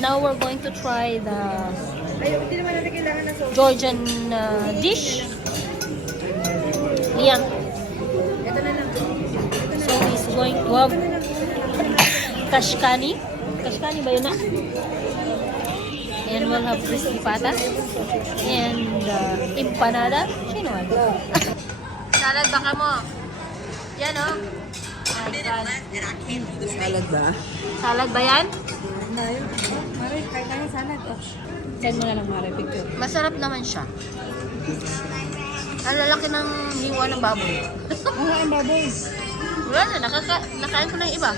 Now we're going to try the Georgian dish. Liam. So he's going to have kashkani. Kashkani ba yun na? And we'll have crispy pata. And empanada. Sino ano? Salad baka mo. Yan o. Salad ba? Salad ba yan? Mare, kahit tayo salad. Send mo na lang, Mare, picture. Masarap naman siya. Ang lalaki ng hiwa ng baboy. Ang baboy. Wala na, nakain ko na yung iba.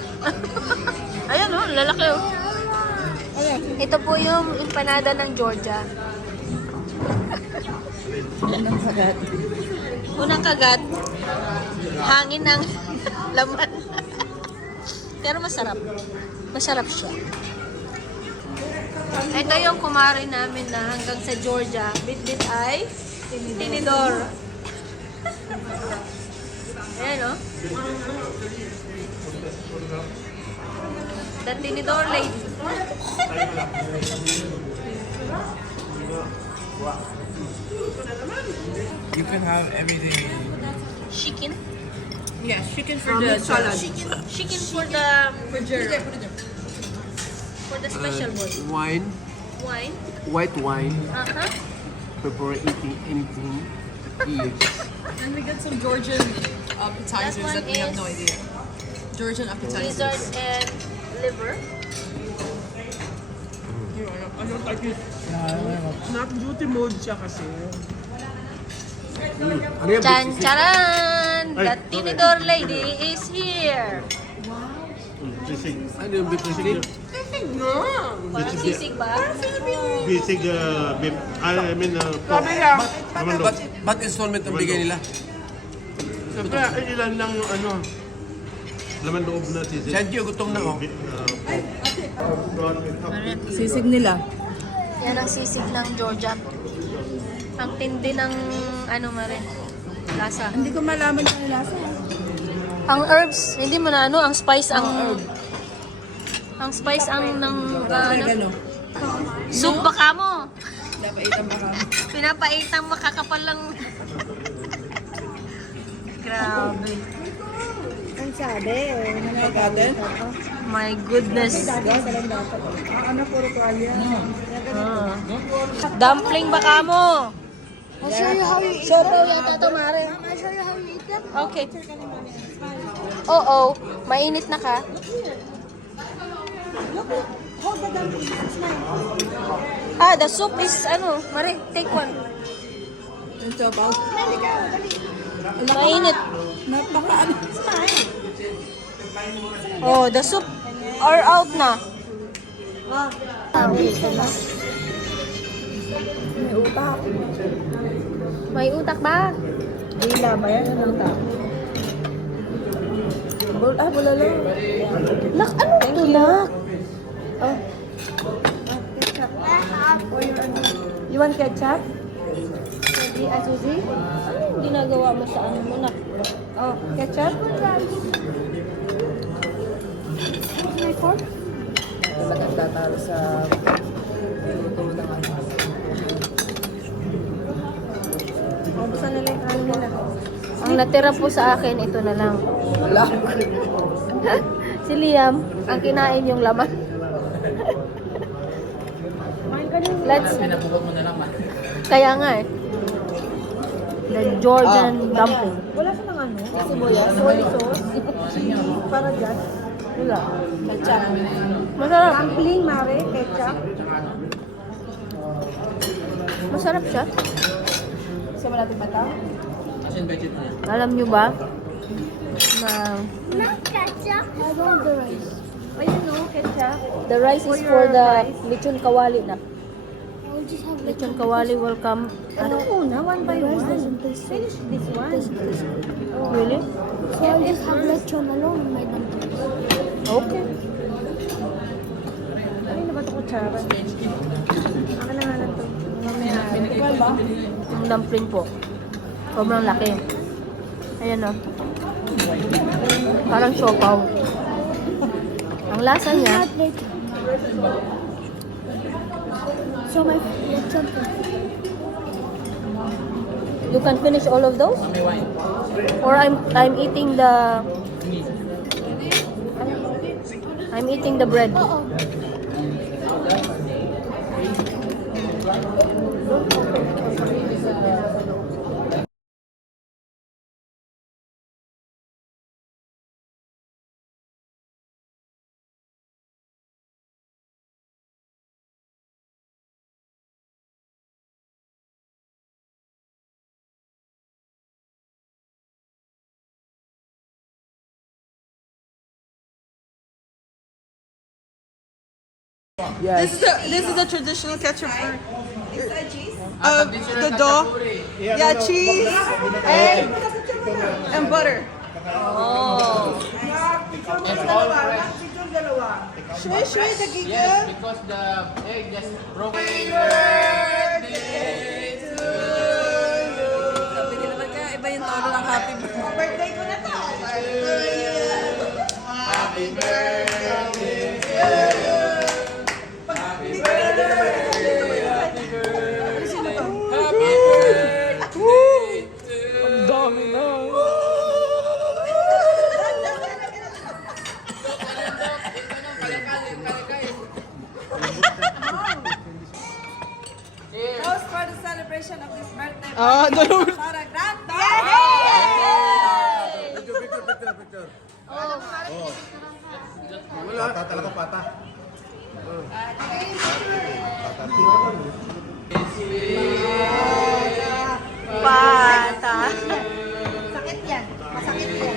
Ayan o, lalaki o. Ito po yung empanada ng Georgia. Unang kagat. Unang kagat, hangin ng laman. Pero masarap. Masarap siya. Ito yung kumari namin na hanggang sa Georgia. Bit-bit ay tinidor. Ayan o. The tinidor lady. You can have everything. Chicken. Yes, chicken for the salad. Chicken for the special one. Wine, Wine. white wine, Uh-huh. before eating anything. Eat. And we got some Georgian appetizers That one that we have no is idea. Georgian appetizers. Lizard and liver. I don't like it. Not duty mode siya kasi. Chan charan! The tinidor lady is here. Ano yung beef sisig? Parang sisig ba? Basic beef. I mean, pork. Naman daw. Ba't installment ang bigay nila? Siyempre, ilan lang yung ano. Laman loob na sisig. Sanji, gutom na ako. Sisig nila. Yan ang sisig ng Georgia. Ang tindi ng ano mare, lasa. Hindi ko malaman yung lasa. Ang herbs, hindi mo na ano, ang spice ang spice ang ng ano. Soup baka mo. Napaitan ba kami? Pinapaitang makakapal lang. Grabe. Ang sabi, nagkakaden? My goodness. Ano, puro tuwalya. Dumpling baka mo. I'll show you how you eat Sopaw yata to, Mare. I'll show you how you eat them. Okay. Oo, mainit na ka. Hold the dumpling. It's mine. Ah, the soup is ano, Mare, take one. Yung sopaw. Dali ka, dali. Mainit. Napaka-ano. It's mine. Oh, the soup are out na. May utak. May utak ba? Hila ba yan? Ano utak? Bulalo. Nak, ano ito, nak? Oh. Ketchup. You want ketchup? Suzy, Suzy? Ano yung ginagawa mo sa ano mo, nak? Oh, ketchup? My fork? Diba nagtatalo sa luto ng ano? Busan nila yung ano nila. Ang natira po sa akin, ito na lang. Wala. Si Liam, ang kinain yung laman. Let's... Kaya nga eh. The Georgian dumpling. Wala sa ng ano? Sibuyas? Soy sauce? Para dyan? Wala. Ketchup. Masarap. Dumpling, Mare, ketchup. Masarap siya. Sama natin ba ito? Alam nyo ba? Na Not ketchup. I want the rice. Oh, you know, ketchup. the rice is for the lechon kawali na. I'll just have Lechon kawali will come. ano muna, one by one. Finish this one. Really? So I'll just have lechon alone with my dumplings. Okay. Ano na ba ito kutsara? Akin na nga lang ito. Mamaya. Ikaw ba? Yung dumpling po. Sobrang laki. Ayan o. Parang siopaw. Ang lasa niya, So my You can finish all of those? Or I'm eating the bread. This is the traditional ketchup for the dough. Yeah, cheese, egg, and butter. Oh. Yes, because the egg just broke. Sabi nila ba kaya iba yung tono ng happy birthday ko na to. Happy birthday. Toast for the celebration of this birthday. Sara Grande. Picture. Wala. Pata talaga pata. Pata. sakit yan. Masakit yan.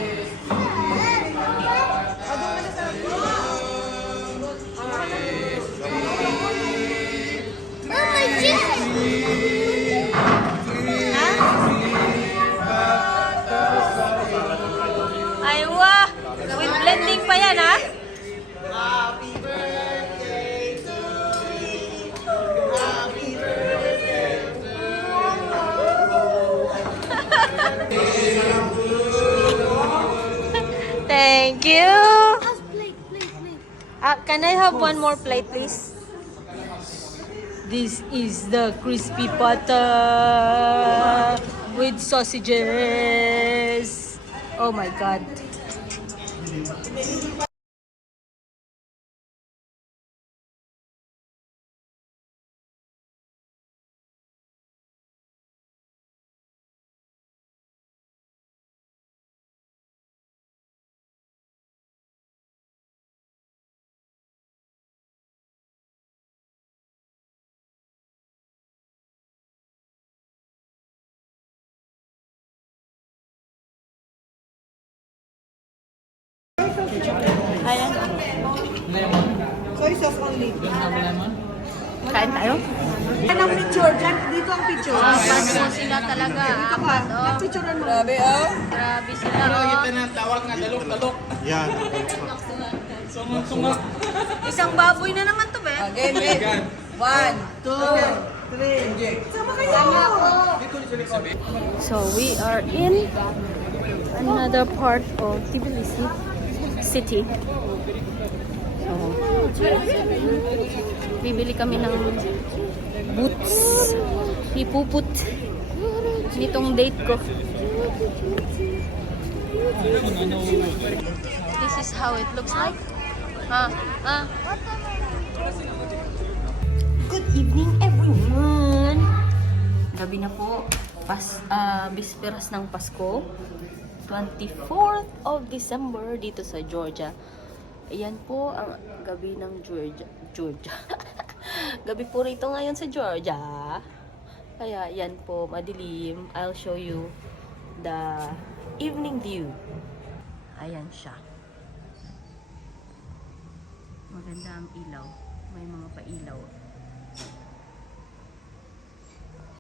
Ay, wah! With blending pa yan, ha? Thank you. Can I have one more plate, please? This is the crispy pata with sausages. Oh my God. Ayan. Soy sauce only. Kain tayo? Yan ang picture. Dyan, dito ang picture. Apat po sila talaga. Apat, oh. Picture mo. Grabe, oh. Grabe sila, oh. Ng tawag na talok-talok. Yan. Isang baboy na naman to, be. Again, wait. 1, 2, 3. Sama kayo. So we are in another part of Tbilisi city. So, bibili kami ng boots. Ipuput nitong date ko. This is how it looks like. Good evening, everyone! Gabi na po. Bisperas ng Pasko. 24th of December dito sa Georgia. Ayan po ang gabi ng Georgia. Gabi po rito ngayon sa Georgia. Kaya yan po, madilim. I'll show you the evening view. Ayan siya. Maganda ang ilaw. May mga pailaw.